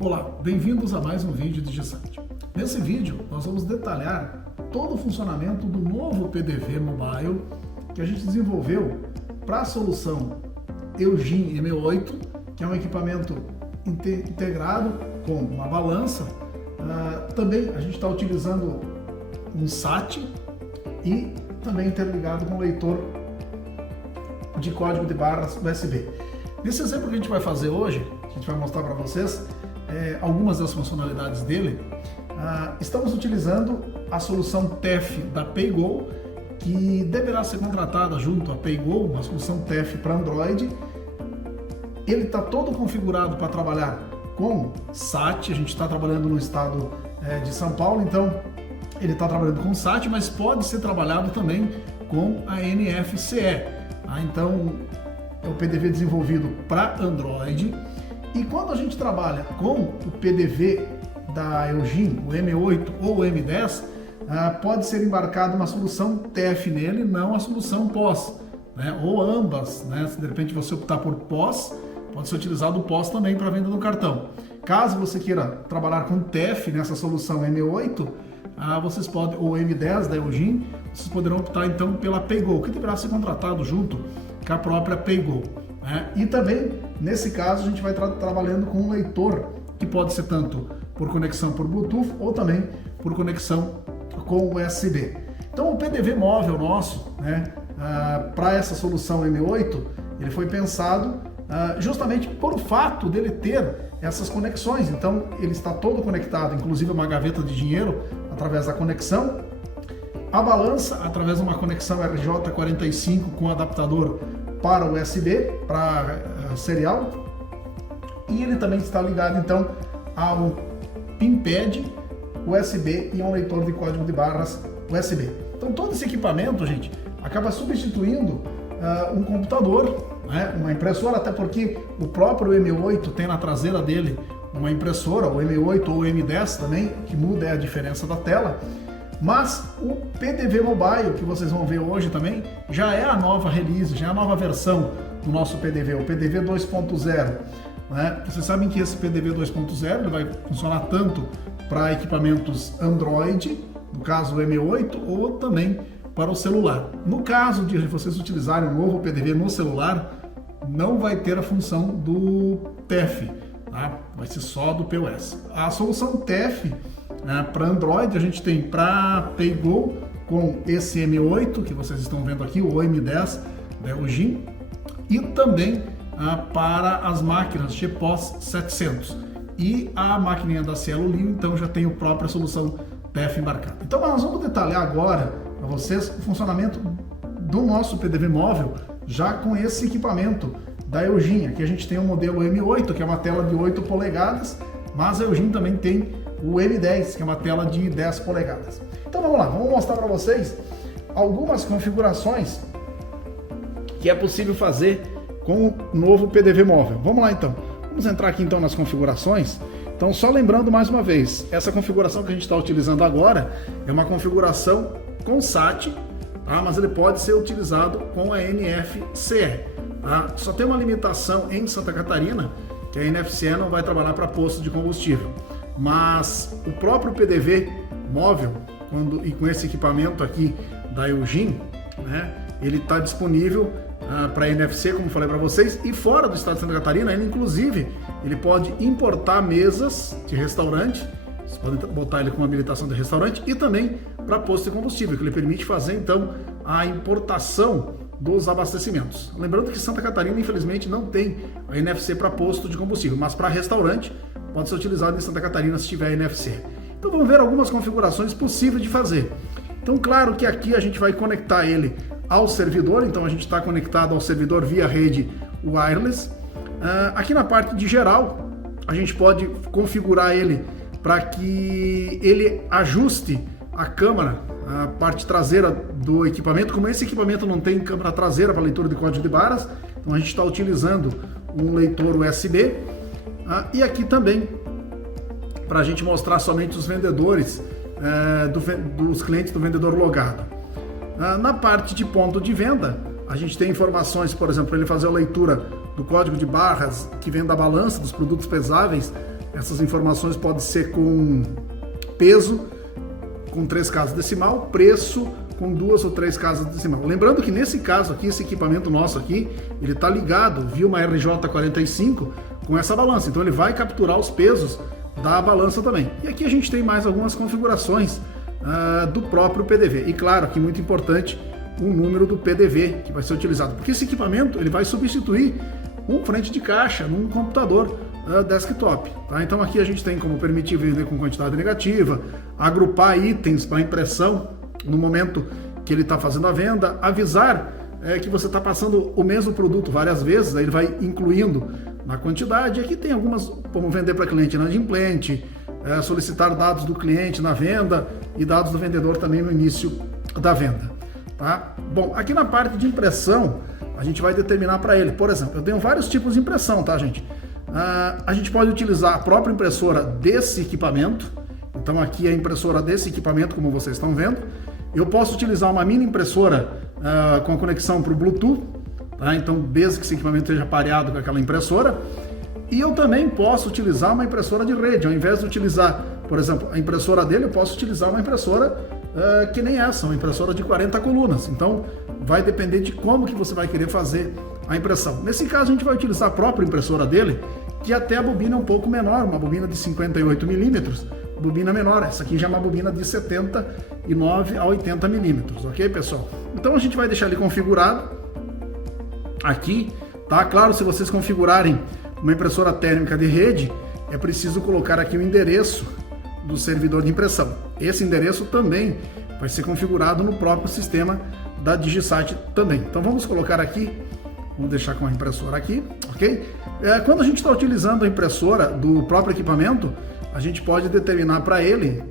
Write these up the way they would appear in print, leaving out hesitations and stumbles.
Olá, bem-vindos a mais um vídeo de Gsite. Nesse vídeo nós vamos detalhar todo o funcionamento do novo PDV Mobile que a gente desenvolveu para a solução Eugene M8, que é um equipamento integrado com uma balança. Também a gente está utilizando um SAT e também interligado com um leitor de código de barras USB. Nesse exemplo que a gente vai fazer hoje, a gente vai mostrar para vocês algumas das funcionalidades dele. Estamos utilizando a solução TEF da PayGo, que deverá ser contratada junto à PayGo, uma solução TEF para Android. Ele está todo configurado para trabalhar com SAT. A gente está trabalhando no estado de São Paulo, então ele está trabalhando com SAT, mas pode ser trabalhado também com a NFC. Então é o PDV desenvolvido para Android. E quando a gente trabalha com o PDV da Eugene, o M8 ou o M10, pode ser embarcada uma solução TEF nele, não a solução POS, né? Ou ambas, né? Se de repente você optar por POS, pode ser utilizado o POS também para venda do cartão. Caso você queira trabalhar com TEF nessa solução M8, vocês podem, ou M10 da Eugene, vocês poderão optar então pela PayGo, que deverá ser contratado junto com a própria PayGo. E também, nesse caso, a gente vai trabalhando com um leitor que pode ser tanto por conexão por Bluetooth ou também por conexão com USB. Então, o PDV móvel nosso, para essa solução M8, ele foi pensado justamente por o fato dele ter essas conexões. Então, ele está todo conectado, inclusive uma gaveta de dinheiro através da conexão, a balança através de uma conexão RJ45 com adaptador para USB, para serial, e ele também está ligado então ao PinPad USB e a um leitor de código de barras USB. Então todo esse equipamento, gente, acaba substituindo um computador, uma impressora, até porque o próprio M8 tem na traseira dele uma impressora, o M8 ou o M10 também, que muda a diferença da tela. Mas o PDV Mobile, que vocês vão ver hoje também, já é a nova release, já é a nova versão do nosso PDV, o PDV 2.0. Vocês sabem que esse PDV 2.0 ele vai funcionar tanto para equipamentos Android, no caso o M8, ou também para o celular. No caso de vocês utilizarem o novo PDV no celular, não vai ter a função do TEF, vai ser só do POS. A solução TEF para Android a gente tem para PayGo com esse M8 que vocês estão vendo aqui, o M10 da Eugene, e também para as máquinas GPOS 700 e a maquininha da Cielo Leo, então já tem a própria solução TEF embarcada. Então nós vamos detalhar agora para vocês o funcionamento do nosso PDV móvel já com esse equipamento da Eugene. Aqui a gente tem o modelo M8, que é uma tela de 8 polegadas, mas a Eugene também tem o M10, que é uma tela de 10 polegadas. Então vamos lá, vamos mostrar para vocês algumas configurações que é possível fazer com o novo PDV móvel. Vamos lá então, vamos entrar aqui então nas configurações. Então só lembrando mais uma vez, essa configuração que a gente está utilizando agora é uma configuração com SAT, mas ele pode ser utilizado com a NFC. Só tem uma limitação em Santa Catarina, que a NFC não vai trabalhar para postos de combustível. Mas o próprio PDV móvel, e com esse equipamento aqui da Eugene, ele está disponível para NFC, como falei para vocês, e fora do estado de Santa Catarina, ele pode importar mesas de restaurante, vocês podem botar ele com uma habilitação de restaurante, e também para posto de combustível, que ele permite fazer então a importação dos abastecimentos. Lembrando que Santa Catarina, infelizmente, não tem a NFC para posto de combustível, mas para restaurante pode ser utilizado em Santa Catarina se tiver NFC. Então vamos ver algumas configurações possíveis de fazer. Então claro que aqui a gente vai conectar ele ao servidor, então a gente está conectado ao servidor via rede wireless. Aqui na parte de geral, a gente pode configurar ele para que ele ajuste a câmera, a parte traseira do equipamento. Como esse equipamento não tem câmera traseira para leitura de código de barras, então a gente está utilizando um leitor USB. E aqui também, para a gente mostrar somente os vendedores, dos clientes do vendedor logado. Na parte de ponto de venda, a gente tem informações, por exemplo, para ele fazer a leitura do código de barras que vem da balança dos produtos pesáveis Essas informações podem ser com peso, com 3 casas decimal, preço com 2 ou 3 casas decimal. Lembrando que nesse caso aqui, esse equipamento nosso aqui, ele está ligado via uma RJ45 com essa balança. Então ele vai capturar os pesos da balança também. E aqui a gente tem mais algumas configurações do próprio PDV. E claro, aqui muito importante, o número do PDV que vai ser utilizado. Porque esse equipamento ele vai substituir um frente de caixa num computador desktop. Tá? Então aqui a gente tem como permitir vender com quantidade negativa, agrupar itens para impressão no momento que ele está fazendo a venda, avisar que você está passando o mesmo produto várias vezes, aí ele vai incluindo na quantidade. Aqui tem algumas, como vender para cliente inadimplente, solicitar dados do cliente na venda e dados do vendedor também no início da venda. Tá? Bom, aqui na parte de impressão, a gente vai determinar para ele, por exemplo, eu tenho vários tipos de impressão, tá, gente? A gente pode utilizar a própria impressora desse equipamento. Então aqui é a impressora desse equipamento, como vocês estão vendo. Eu posso utilizar uma mini impressora com conexão para o Bluetooth, tá? Então desde que esse equipamento esteja pareado com aquela impressora. E eu também posso utilizar uma impressora de rede. Ao invés de utilizar, por exemplo, a impressora dele, eu posso utilizar uma impressora que nem essa, uma impressora de 40 colunas. Então vai depender de como que você vai querer fazer a impressão. Nesse caso a gente vai utilizar a própria impressora dele, que até a bobina é um pouco menor, uma bobina de 58 milímetros, bobina menor. Essa aqui já é uma bobina de 79 a 80 milímetros, ok, pessoal? Então a gente vai deixar ele configurado aqui, tá? Claro, se vocês configurarem uma impressora térmica de rede, é preciso colocar aqui o endereço do servidor de impressão. Esse endereço também vai ser configurado no próprio sistema da DigiSite também. Então vamos colocar aqui, vamos deixar com a impressora aqui, ok? Quando a gente está utilizando a impressora do próprio equipamento, a gente pode determinar para ele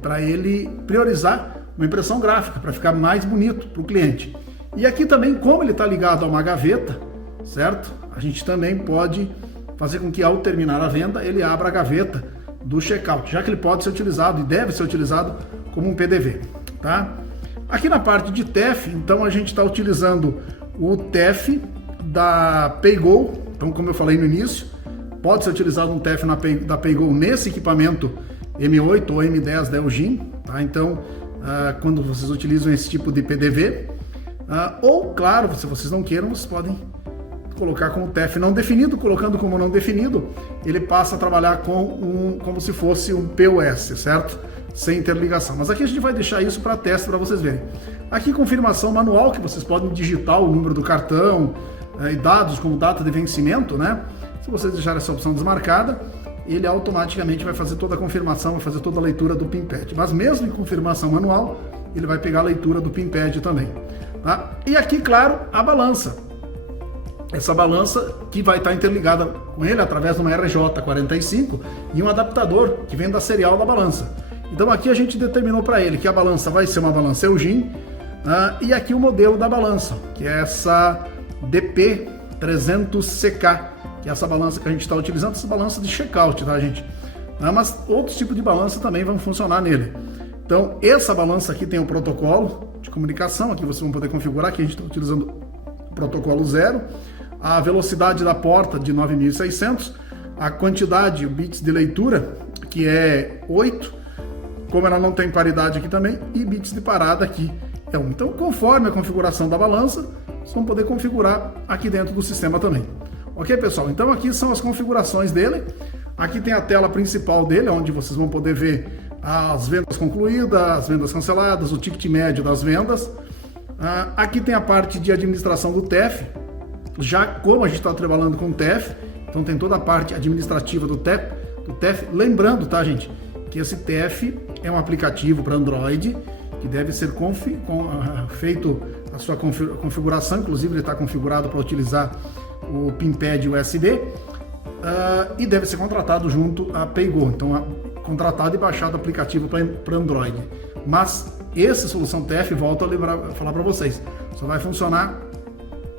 priorizar uma impressão gráfica, para ficar mais bonito para o cliente. E aqui também, como ele está ligado a uma gaveta, certo? A gente também pode fazer com que ao terminar a venda, ele abra a gaveta do checkout, já que ele pode ser utilizado e deve ser utilizado como um PDV, tá? Aqui na parte de TEF, então a gente está utilizando o TEF da PayGo. Então, como eu falei no início, pode ser utilizado um TEF da PayGo nesse equipamento M8 ou M10 da Elgin, tá? Então, quando vocês utilizam esse tipo de PDV, ou claro, se vocês não queiram, vocês podem colocar como TEF não definido. Colocando como não definido, ele passa a trabalhar como se fosse um POS, certo? Sem interligação. Mas aqui a gente vai deixar isso para teste para vocês verem. Aqui confirmação manual, que vocês podem digitar o número do cartão e dados como data de vencimento, né? Se vocês deixarem essa opção desmarcada, ele automaticamente vai fazer toda a confirmação, vai fazer toda a leitura do PIN-PAD. Mas mesmo em confirmação manual, ele vai pegar a leitura do PIN-PAD também, tá? E aqui, claro, a balança. Essa balança que vai estar interligada com ele através de uma RJ45 e um adaptador que vem da serial da balança. Então aqui a gente determinou para ele que a balança vai ser uma balança Elgin, e aqui o modelo da balança, que é essa DP300CK, que é essa balança que a gente está utilizando, essa balança de checkout, tá, gente? Mas outros tipos de balança também vão funcionar nele. Então essa balança aqui tem o protocolo de comunicação, aqui vocês vão poder configurar, que a gente está utilizando o protocolo 0, a velocidade da porta de 9600, a quantidade, bits de leitura, que é 8, como ela não tem paridade aqui também, e bits de parada aqui é 1. Então, conforme a configuração da balança, vocês vão poder configurar aqui dentro do sistema também. Ok, pessoal? Então aqui são as configurações dele. Aqui tem a tela principal dele, onde vocês vão poder ver as vendas concluídas, as vendas canceladas, o ticket médio das vendas. Aqui tem a parte de administração do TEF, já como a gente está trabalhando com o TEF, então tem toda a parte administrativa do TEF. Lembrando, tá, gente, que esse TEF é um aplicativo para Android que deve ser feito a sua configuração, inclusive ele está configurado para utilizar o PIN-PAD USB, e deve ser contratado junto à PayGo, então contratado e baixado o aplicativo para Android. Mas essa solução TEF, volto a falar para vocês, só vai funcionar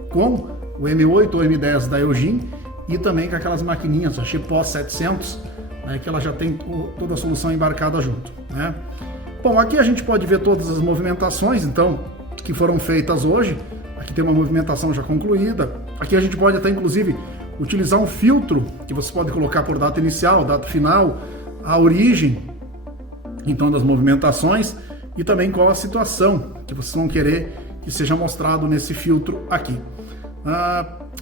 com o M8 ou M10 da Elgin e também com aquelas maquininhas, a GPOS 700, né, que ela já tem toda a solução embarcada junto, né? Bom, aqui a gente pode ver todas as movimentações, então, que foram feitas hoje. Aqui tem uma movimentação já concluída. Aqui a gente pode até, inclusive, utilizar um filtro que você pode colocar por data inicial, data final, a origem, então, das movimentações e também qual a situação que vocês vão querer que seja mostrado nesse filtro aqui.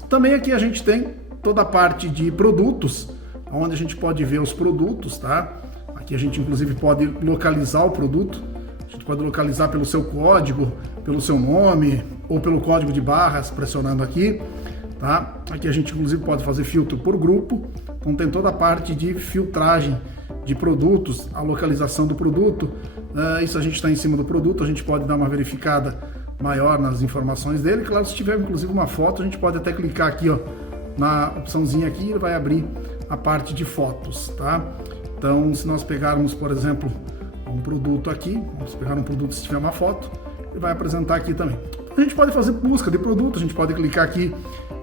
Também aqui a gente tem toda a parte de produtos, onde a gente pode ver os produtos, tá? Aqui a gente inclusive pode localizar o produto, a gente pode localizar pelo seu código, pelo seu nome ou pelo código de barras, pressionando aqui, tá? Aqui a gente inclusive pode fazer filtro por grupo, então tem toda a parte de filtragem de produtos, a localização do produto, isso a gente está em cima do produto, a gente pode dar uma verificada maior nas informações dele. Claro, se tiver inclusive uma foto, a gente pode até clicar aqui, ó, na opçãozinha aqui, ele vai abrir a parte de fotos, tá? Então, se nós pegarmos, por exemplo, um produto aqui, vamos pegar um produto se tiver uma foto, ele vai apresentar aqui também. A gente pode fazer busca de produto, a gente pode clicar aqui,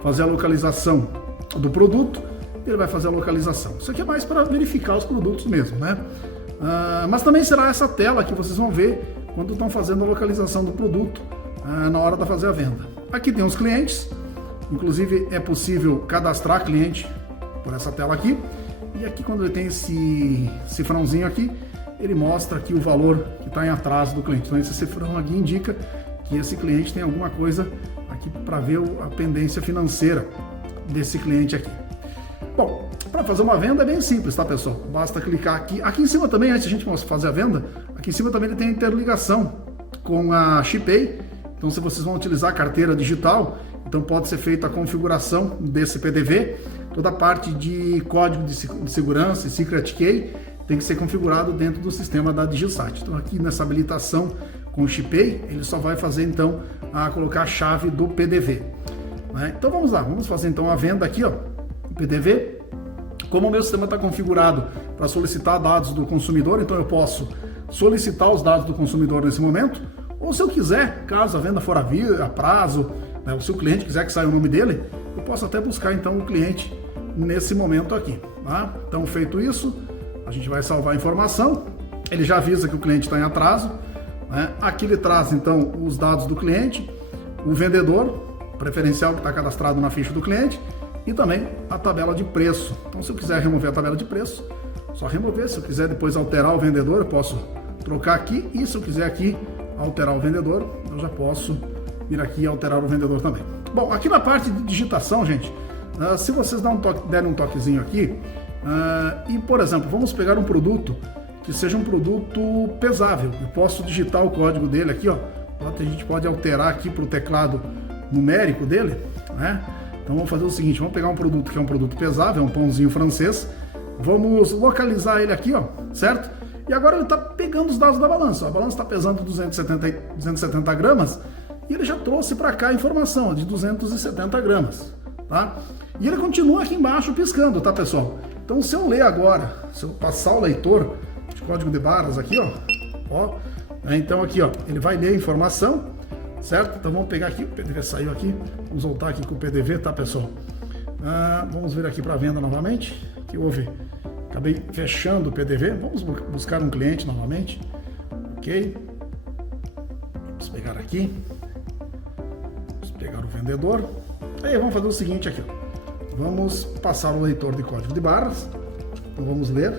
fazer a localização do produto, ele vai fazer a localização. Isso aqui é mais para verificar os produtos mesmo, né? Mas também será essa tela que vocês vão ver quando estão fazendo a localização do produto na hora de fazer a venda. Aqui tem os clientes, inclusive é possível cadastrar cliente por essa tela aqui. E aqui quando ele tem esse cifrãozinho aqui, ele mostra aqui o valor que está em atraso do cliente. Então esse cifrão aqui indica que esse cliente tem alguma coisa aqui para ver a pendência financeira desse cliente aqui. Bom, para fazer uma venda é bem simples, tá, pessoal? Basta clicar aqui. Aqui em cima também, antes de a gente fazer a venda, aqui em cima também ele tem interligação com a Shipay. Então, se vocês vão utilizar a carteira digital, então pode ser feita a configuração desse PDV. Toda a parte de código de segurança e Secret Key tem que ser configurado dentro do sistema da DigiSat. Então, aqui nessa habilitação com o Shipay, ele só vai fazer, então, a colocar a chave do PDV. Né? Então, vamos lá. Vamos fazer, então, a venda aqui, ó. PDV, como o meu sistema está configurado para solicitar dados do consumidor, então eu posso solicitar os dados do consumidor nesse momento, ou se eu quiser, caso a venda for a prazo, né, ou se o cliente quiser que saia o nome dele, eu posso até buscar então o cliente nesse momento aqui. Tá? Então, feito isso, a gente vai salvar a informação, ele já avisa que o cliente está em atraso, né? Aqui ele traz então os dados do cliente, o vendedor preferencial que está cadastrado na ficha do cliente, e também a tabela de preço. Então, se eu quiser remover a tabela de preço, só remover. Se eu quiser depois alterar o vendedor, eu posso trocar aqui. E se eu quiser aqui alterar o vendedor, eu já posso vir aqui e alterar o vendedor também. Bom, aqui na parte de digitação, gente, se vocês derem um toquezinho aqui, e, por exemplo, vamos pegar um produto que seja um produto pesável. Eu posso digitar o código dele aqui, ó. A gente pode alterar aqui para o teclado numérico dele, né? Então vamos fazer o seguinte, vamos pegar um produto que é um produto pesável, é um pãozinho francês, vamos localizar ele aqui, ó, certo? E agora ele está pegando os dados da balança, a balança está pesando 270 gramas e ele já trouxe para cá a informação de 270 gramas, tá? E ele continua aqui embaixo piscando, tá, pessoal? Então se eu ler agora, se eu passar o leitor de código de barras aqui, ó, então aqui, ó, ele vai ler a informação, certo? Então vamos pegar aqui, o PDV saiu aqui, vamos voltar aqui com o PDV, tá, pessoal? Vamos vir aqui para venda novamente, que acabei fechando o PDV, vamos buscar um cliente novamente, ok? Vamos pegar aqui, vamos pegar o vendedor, aí vamos fazer o seguinte aqui, ó. Vamos passar o leitor de código de barras, então vamos ler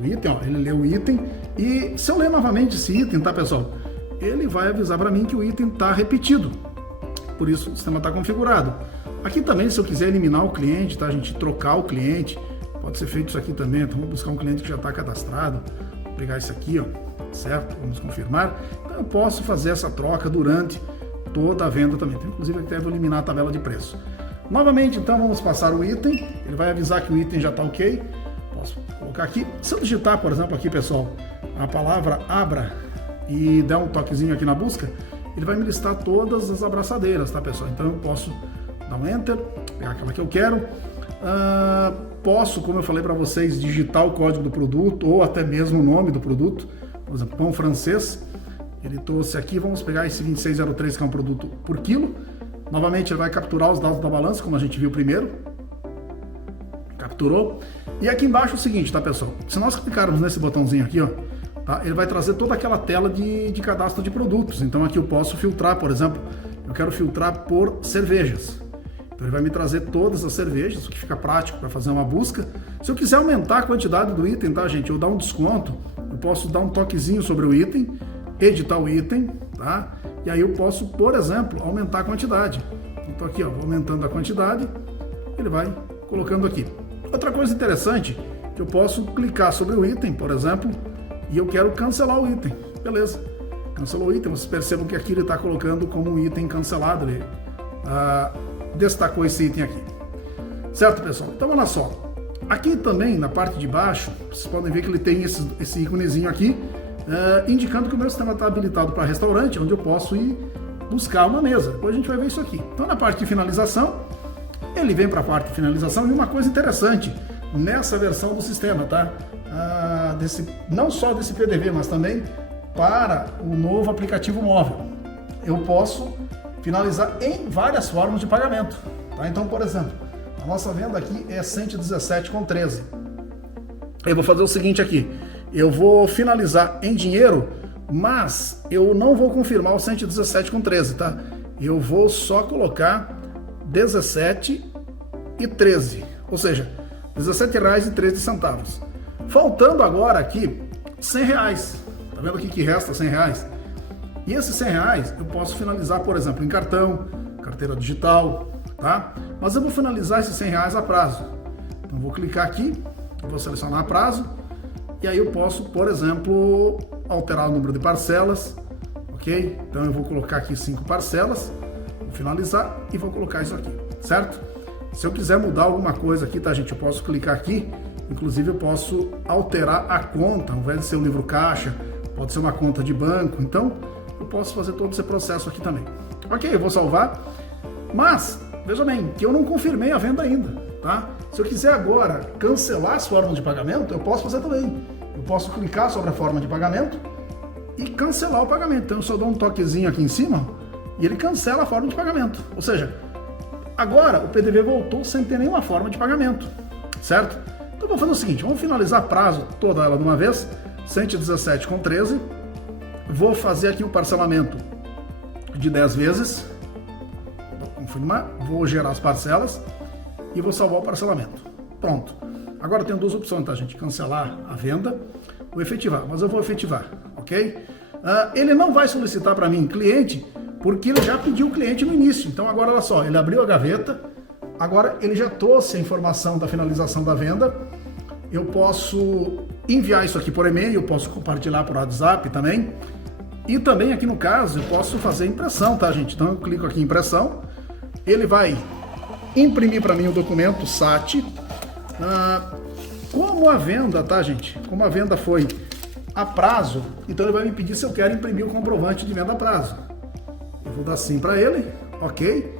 o item, ó, ele leu o item, e se eu ler novamente esse item, tá, pessoal? Ele vai avisar para mim que o item está repetido, por isso o sistema está configurado. Aqui também, se eu quiser eliminar o cliente, tá, a gente trocar o cliente, pode ser feito isso aqui também. Então vamos buscar um cliente que já está cadastrado, vou pegar esse aqui, ó, certo? Vamos confirmar. Então eu posso fazer essa troca durante toda a venda também. Então, inclusive até vou eliminar a tabela de preço. Novamente, então vamos passar o item, ele vai avisar que o item já está ok. Posso colocar aqui, se eu digitar, por exemplo, aqui, pessoal, a palavra abra e der um toquezinho aqui na busca, ele vai me listar todas as abraçadeiras, tá, pessoal? Então eu posso dar um enter, pegar aquela que eu quero, posso, como eu falei para vocês, digitar o código do produto ou até mesmo o nome do produto, por exemplo, pão francês, ele trouxe aqui, vamos pegar esse 2603 que é um produto por quilo, novamente ele vai capturar os dados da balança, como a gente viu primeiro, capturou, e aqui embaixo é o seguinte, tá, pessoal? Se nós clicarmos nesse botãozinho aqui, ó, tá, ele vai trazer toda aquela tela de cadastro de produtos. Então aqui eu posso filtrar, por exemplo, eu quero filtrar por cervejas. Então ele vai me trazer todas as cervejas, o que fica prático para fazer uma busca. Se eu quiser aumentar a quantidade do item, tá, gente? Eu dar um desconto, eu posso dar um toquezinho sobre o item, editar o item, tá? E aí eu posso, por exemplo, aumentar a quantidade. Então aqui, ó, aumentando a quantidade, ele vai colocando aqui. Outra coisa interessante, que eu posso clicar sobre o item, por exemplo, e eu quero cancelar o item. Beleza. Cancelou o item, vocês percebam que aqui ele está colocando como um item cancelado. Ele destacou esse item aqui. Certo, pessoal? Então, olha só. Aqui também, na parte de baixo, vocês podem ver que ele tem esse íconezinho aqui, indicando que o meu sistema está habilitado para restaurante, onde eu posso ir buscar uma mesa. Depois a gente vai ver isso aqui. Então, na parte de finalização, ele vem para a parte de finalização e uma coisa interessante nessa versão do sistema, tá? Não só desse PDV, mas também para o novo aplicativo móvel. Eu posso finalizar em várias formas de pagamento, tá? Então, por exemplo, a nossa venda aqui é 117,13. Eu vou fazer o seguinte aqui, eu vou finalizar em dinheiro, mas eu não vou confirmar o 117,13, tá? Eu vou só colocar 17,13, ou seja, R$17,13. Faltando agora aqui R$100. Tá vendo aqui que resta R$100? E esses R$100 eu posso finalizar, por exemplo, em cartão, carteira digital, tá? Mas eu vou finalizar esses R$100 a prazo. Então vou clicar aqui, vou selecionar a prazo, e aí eu posso, por exemplo, alterar o número de parcelas, ok? Então eu vou colocar aqui 5 parcelas, vou finalizar e vou colocar isso aqui, certo? Se eu quiser mudar alguma coisa aqui, tá, gente? Eu posso clicar aqui, inclusive eu posso alterar a conta, ao invés de ser um livro caixa, pode ser uma conta de banco, então eu posso fazer todo esse processo aqui também. Ok, eu vou salvar, mas veja bem, que eu não confirmei a venda ainda, tá? Se eu quiser agora cancelar as formas de pagamento, eu posso fazer também. Eu posso clicar sobre a forma de pagamento e cancelar o pagamento. Então eu só dou um toquezinho aqui em cima e ele cancela a forma de pagamento. Ou seja, agora o PDV voltou sem ter nenhuma forma de pagamento, certo? Então vou fazer o seguinte, vamos finalizar prazo toda ela de uma vez, 117,13. Vou fazer aqui o parcelamento de 10 vezes. Vou confirmar, vou gerar as parcelas e vou salvar o parcelamento. Pronto. Agora eu tenho duas opções, tá, gente? Cancelar a venda ou efetivar, mas eu vou efetivar, ok? Ele não vai solicitar para mim cliente, porque ele já pediu o cliente no início. Então agora, olha só, ele abriu a gaveta, agora ele já trouxe a informação da finalização da venda. Eu posso enviar isso aqui por e-mail, eu posso compartilhar por WhatsApp também. E também aqui no caso, eu posso fazer impressão, tá, gente? Então eu clico aqui em impressão, ele vai imprimir para mim o documento SAT. Como a venda, tá, gente? Como a venda foi a prazo, então ele vai me pedir se eu quero imprimir o comprovante de venda a prazo. Eu vou dar sim para ele, ok?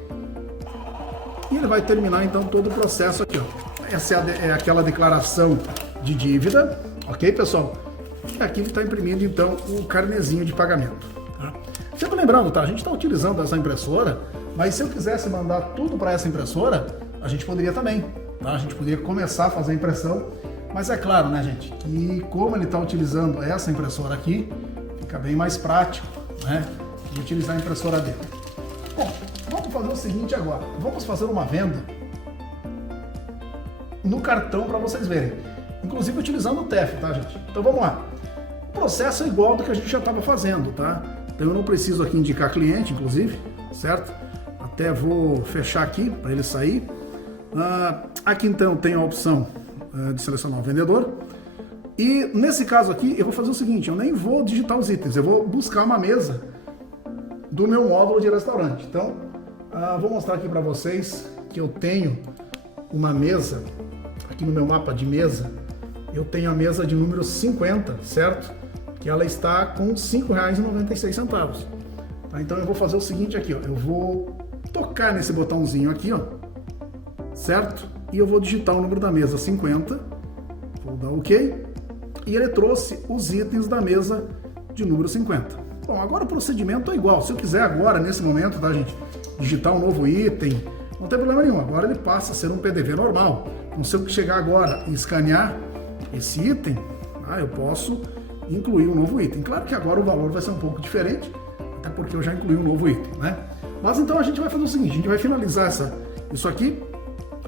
E ele vai terminar então todo o processo aqui, ó. Essa é aquela declaração de dívida, ok, pessoal? E aqui ele está imprimindo então o carnezinho de pagamento. Tá? Sempre lembrando, tá? A gente está utilizando essa impressora, mas se eu quisesse mandar tudo para essa impressora, a gente poderia também. Tá? A gente poderia começar a fazer a impressão, mas é claro, né, gente, que como ele está utilizando essa impressora aqui, fica bem mais prático, né, de utilizar a impressora dele. Bom, vamos fazer o seguinte agora, vamos fazer uma venda no cartão para vocês verem, inclusive utilizando o TEF, tá, gente? Então vamos lá. O processo é igual do que a gente já estava fazendo, tá? Então eu não preciso aqui indicar cliente, inclusive, certo? Até vou fechar aqui para ele sair. Aqui então tem a opção de selecionar o vendedor. E nesse caso aqui eu vou fazer o seguinte, eu nem vou digitar os itens, eu vou buscar uma mesa do meu módulo de restaurante. Então, vou mostrar aqui para vocês que eu tenho uma mesa, aqui no meu mapa de mesa, eu tenho a mesa de número 50, certo? Que ela está com R$ 5,96. Tá? Então eu vou fazer o seguinte aqui, ó, eu vou tocar nesse botãozinho aqui, ó, certo? E eu vou digitar o número da mesa 50, vou dar OK, e ele trouxe os itens da mesa de número 50. Bom, agora o procedimento é igual, se eu quiser agora, nesse momento, tá, gente, digitar um novo item, não tem problema nenhum, agora ele passa a ser um PDV normal. Então se eu chegar agora e escanear esse item, eu posso incluir um novo item. Claro que agora o valor vai ser um pouco diferente, até porque eu já incluí um novo item, né? Mas então a gente vai fazer o seguinte, a gente vai finalizar isso aqui.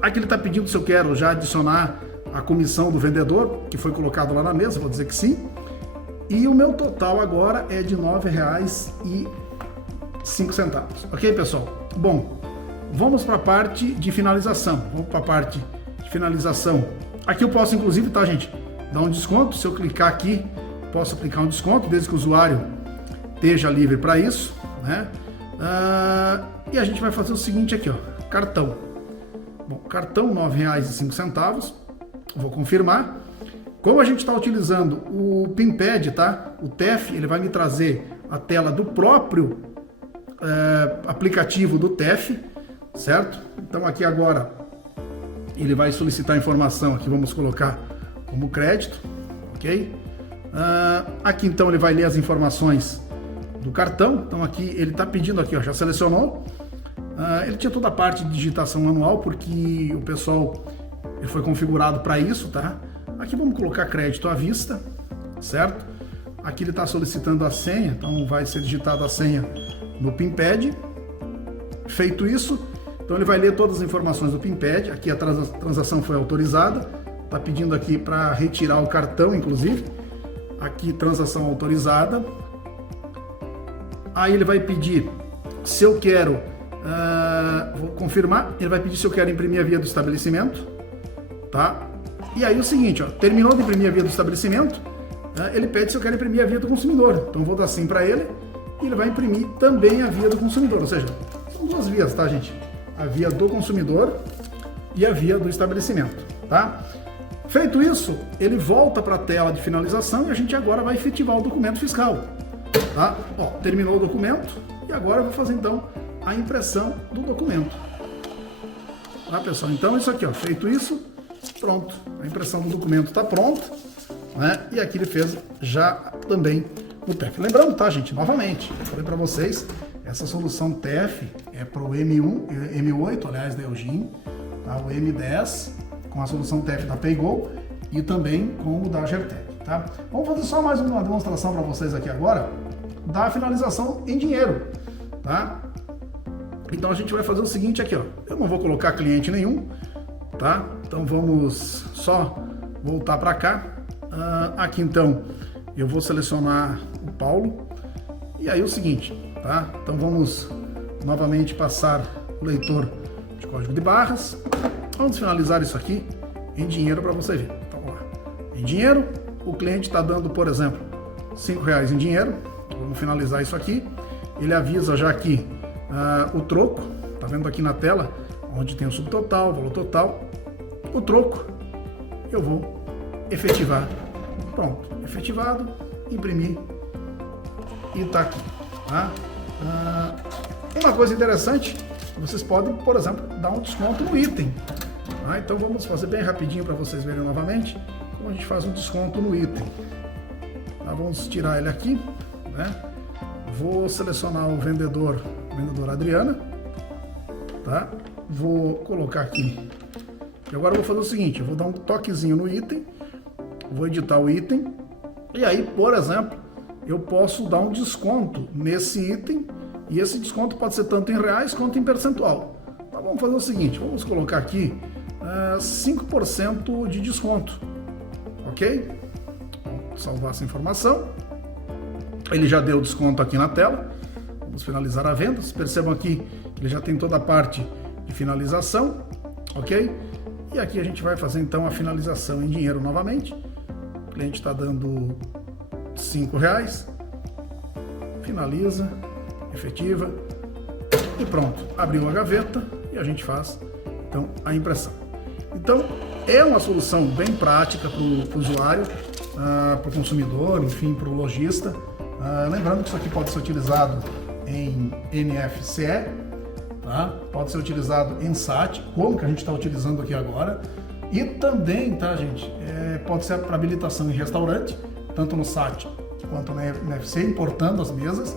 Aqui ele está pedindo se eu quero já adicionar a comissão do vendedor, que foi colocado lá na mesa, vou dizer que sim. E o meu total agora é de R$ 9,05. Ok, pessoal? Bom, vamos para a parte de finalização. Aqui eu posso, inclusive, tá, gente? Dar um desconto. Se eu clicar aqui, posso aplicar um desconto, desde que o usuário esteja livre para isso, né? E a gente vai fazer o seguinte aqui, ó, cartão. Bom, cartão R$ 9,05. Vou confirmar. Como a gente está utilizando o PinPad, tá? O TEF, ele vai me trazer a tela do próprio aplicativo do TEF, certo? Então aqui agora ele vai solicitar informação, aqui vamos colocar como crédito, ok? Aqui então ele vai ler as informações do cartão, então aqui ele está pedindo aqui, ó, já selecionou. Ele tinha toda a parte de digitação manual, porque o pessoal ele foi configurado para isso, tá? Aqui vamos colocar crédito à vista, certo? Aqui ele está solicitando a senha, então vai ser digitada a senha no PinPad. Feito isso, então ele vai ler todas as informações do PinPad. Aqui a transação foi autorizada, está pedindo aqui para retirar o cartão, inclusive. Aqui transação autorizada. Aí ele vai pedir se eu quero, vou confirmar, ele vai pedir se eu quero imprimir a via do estabelecimento, tá? E aí o seguinte, ó, terminou de imprimir a via do estabelecimento, ele pede se eu quero imprimir a via do consumidor. Então eu vou dar sim para ele e ele vai imprimir também a via do consumidor. Ou seja, são duas vias, tá, gente? A via do consumidor e a via do estabelecimento, tá? Feito isso, ele volta para a tela de finalização e a gente agora vai efetivar o documento fiscal, tá? Ó, terminou o documento e agora eu vou fazer então a impressão do documento. Tá, pessoal? Então isso aqui, ó, feito isso, pronto, a impressão do documento está pronta, né? E aqui ele fez já também o TEF. Lembrando, tá, gente, novamente, eu falei para vocês, essa solução TEF é para o M8, aliás, da Eugene, tá? O M10 com a solução TEF da PayGo e também com o da Gertec, tá? Vamos fazer só mais uma demonstração para vocês aqui agora da finalização em dinheiro, tá? Então a gente vai fazer o seguinte aqui, ó, eu não vou colocar cliente nenhum, tá? Então vamos só voltar para cá. Aqui então eu vou selecionar o Paulo e aí o seguinte, tá? Então vamos novamente passar o leitor de código de barras. Vamos finalizar isso aqui em dinheiro para você ver. Então vamos lá. Em dinheiro, o cliente está dando, por exemplo, R$5 em dinheiro. Vamos finalizar isso aqui. Ele avisa já aqui o troco. Tá vendo aqui na tela onde tem o subtotal, o valor total. O troco eu vou efetivar. Pronto, efetivado, imprimir e tá aqui, tá? Uma coisa interessante, vocês podem, por exemplo, dar um desconto no item, tá? Então vamos fazer bem rapidinho para vocês verem novamente como a gente faz um desconto no item, tá? Vamos tirar ele aqui, né? Vou selecionar o vendedor Adriana, tá? Vou colocar aqui. E agora eu vou fazer o seguinte, eu vou dar um toquezinho no item, vou editar o item, e aí, por exemplo, eu posso dar um desconto nesse item, e esse desconto pode ser tanto em reais quanto em percentual. Então vamos fazer o seguinte, vamos colocar aqui 5% de desconto, ok? Vamos salvar essa informação. Ele já deu desconto aqui na tela, vamos finalizar a venda. Vocês percebam aqui que ele já tem toda a parte de finalização, ok? E aqui a gente vai fazer então a finalização em dinheiro novamente. O cliente está dando R$5, finaliza, efetiva e pronto. Abriu a gaveta e a gente faz então a impressão. Então é uma solução bem prática para o usuário, para o consumidor, enfim, para o lojista. Lembrando que isso aqui pode ser utilizado em NFC, tá? Pode ser utilizado em SAT, como que a gente está utilizando aqui agora, e também, tá, gente, pode ser para habilitação em restaurante, tanto no SAT quanto na NFC, importando as mesas,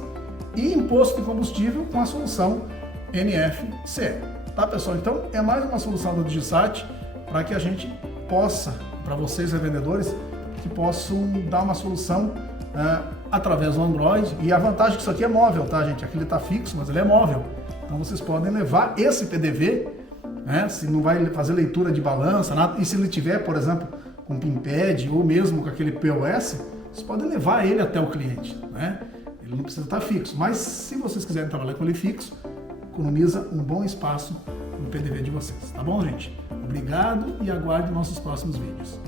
e imposto de combustível com a solução NFC, tá, pessoal? Então é mais uma solução do DigiSat para que a gente possa, para vocês revendedores, que possam dar uma solução através do Android. E a vantagem é que isso aqui é móvel, tá, gente? Aqui ele está fixo, mas ele é móvel. Então vocês podem levar esse PDV né? Se não vai fazer leitura de balança, nada. E se ele tiver, por exemplo, com PIN-pad ou mesmo com aquele POS, vocês podem levar ele até o cliente, né? Ele não precisa estar fixo, mas se vocês quiserem trabalhar com ele fixo, economiza um bom espaço no PDV de vocês, tá bom, gente? Obrigado e aguarde nossos próximos vídeos.